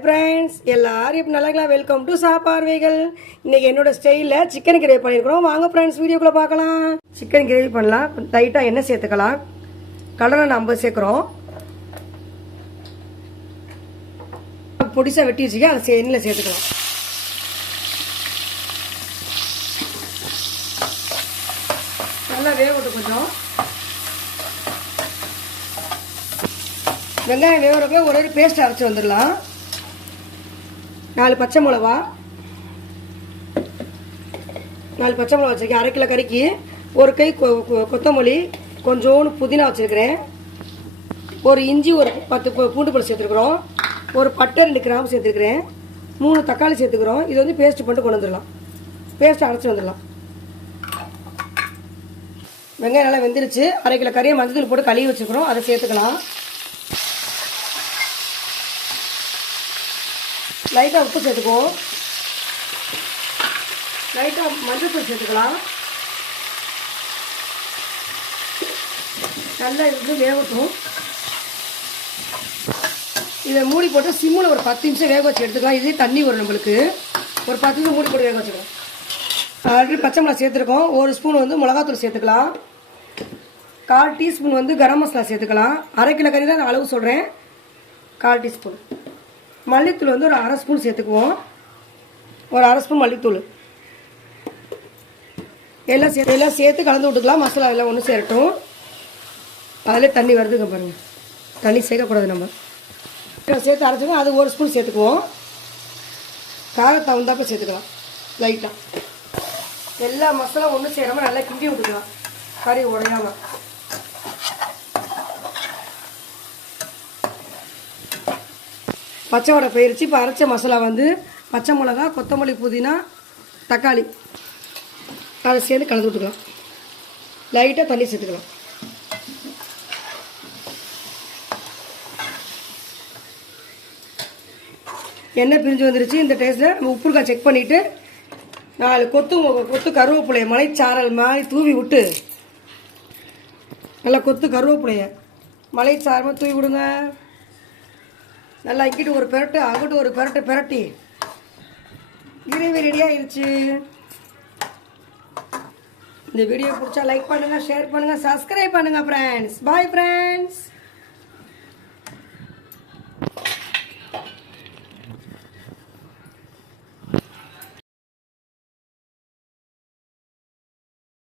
Hi friends, எல்லாரும் இப்போ நல்லா வெல்கம் டு சாப்பார்வைகள். இன்னைக்கு என்னோட ஸ்டைலில் சிக்கன் கிரேவி பண்ணியிருக்கிறோம். வாங்க ஃப்ரெண்ட்ஸ், வீடியோக்குள்ளே பார்க்கலாம். சிக்கன் கிரேவி பண்ணலாம். லைட்டாக எண்ணெய் சேர்த்துக்கலாம். கடலை நம்ம சேர்க்குறோம். பொடிசாக வெட்டி வச்சுக்க அதை எண்ணெயில் சேர்த்துக்கலாம். நல்லா வேகட்டும். கொஞ்சம் வெங்காயம் வேகிறப்ப ஒரே பேஸ்ட் அரைச்சி வந்துடலாம். 4 பச்சை மிளகா வச்சுருக்கேன். 1/2 கிலோ கறிக்கு 1 கை கொத்தமல்லி, கொஞ்சோண்டு புதினா வச்சுருக்கிறேன். ஒரு இஞ்சி, ஒரு 10 பூண்டு பல் சேர்த்துருக்குறோம். ஒரு பட்டை 2 கிராம்பு சேர்த்துருக்குறேன். 3 தக்காளி சேர்த்துக்கிறோம். இது வந்து பேஸ்ட் பண்ணிட்டு கொண்டு வந்துடலாம். பேஸ்ட் அரைச்சி வந்துடலாம். வெங்காயம் நல்லா வெந்துருச்சு. 1/2 கிலோ கறியை மஞ்சள் போட்டு கழுவி வச்சுக்கிறோம். அதை சேர்த்துக்கலாம். லைட்டாக உப்பு சேர்த்துக்குவோம். லைட்டாக மஞ்சள் தூள் சேர்த்துக்கலாம். நல்லா இது வேகட்டும். இதை மூடி போட்டு சிம்மில் ஒரு 10 நிமிஷம் வேக வச்சு எடுத்துக்கலாம். இதே தண்ணி வரும் நம்மளுக்கு. ஒரு 10 நிமிஷம் மூடி போட்டு வேக வச்சுக்கலாம். ஆல்ரெடி பச்சை மிளகா சேர்த்துருக்கோம். 1 ஸ்பூன் வந்து மிளகாத்தூள் சேர்த்துக்கலாம். 1/4 டீஸ்பூன் வந்து கரம் மசாலா சேர்த்துக்கலாம். 1/2 கிலோ கறி தான் நான் அளவு சொல்கிறேன். 1/4 டீஸ்பூன் மல்லித்தூள் வந்து ஒரு 1/2 ஸ்பூன் சேர்த்துக்குவோம். ஒரு 1/2 ஸ்பூன் மல்லித்தூள் எல்லாம் சேர்த்து கலந்து விட்டுக்கலாம். மசாலா எல்லாம் ஒன்று சேரட்டும். அதில் தண்ணி வருதுங்க பாருங்கள். தண்ணி சேர்க்கக்கூடாது. நம்ம சேர்த்து அரைச்சிக்கோம். அது 1 ஸ்பூன் சேர்த்துக்குவோம். காரம் தகுந்தாப்ப சேர்த்துக்கலாம். லைட்டாக எல்லா மசாலா ஒன்று சேராமல் நல்லா கிண்டி விட்டுக்கலாம். கறி உடையாமல். பச்சை வடை போயிடுச்சு. இப்போ அரைச்ச மசாலா வந்து பச்சை மிளகா, கொத்தமல்லி, புதினா, தக்காளி அதை சேர்ந்து கலந்து விட்டுக்கலாம். லைட்டாக தண்ணி சேர்த்துக்கலாம். எண்ணெய் பிரிஞ்சு வந்துருச்சு. இந்த டேஸ்ட்டில் நம்ம உப்புக்காய் செக் பண்ணிவிட்டு 4 கொத்து கருவேப்பிலையை மலைச்சாரல் மாதிரி தூவி விட்டு, நல்லா கொத்து கருவேப்பிலையை மலைச்சாரமாக தூவி விடுங்க. நல்லா இங்கிட்டு ஒரு பெரட்டு, அங்கிட்டு ஒரு பெரட்டி கிரேவி ரெடி ஆயிடுச்சு. இந்த வீடியோ பிடிச்சா லைக் பண்ணுங்கள், ஷேர் பண்ணுங்கள், சப்ஸ்கிரைப் பண்ணுங்கள் ஃப்ரெண்ட்ஸ். Bye friends.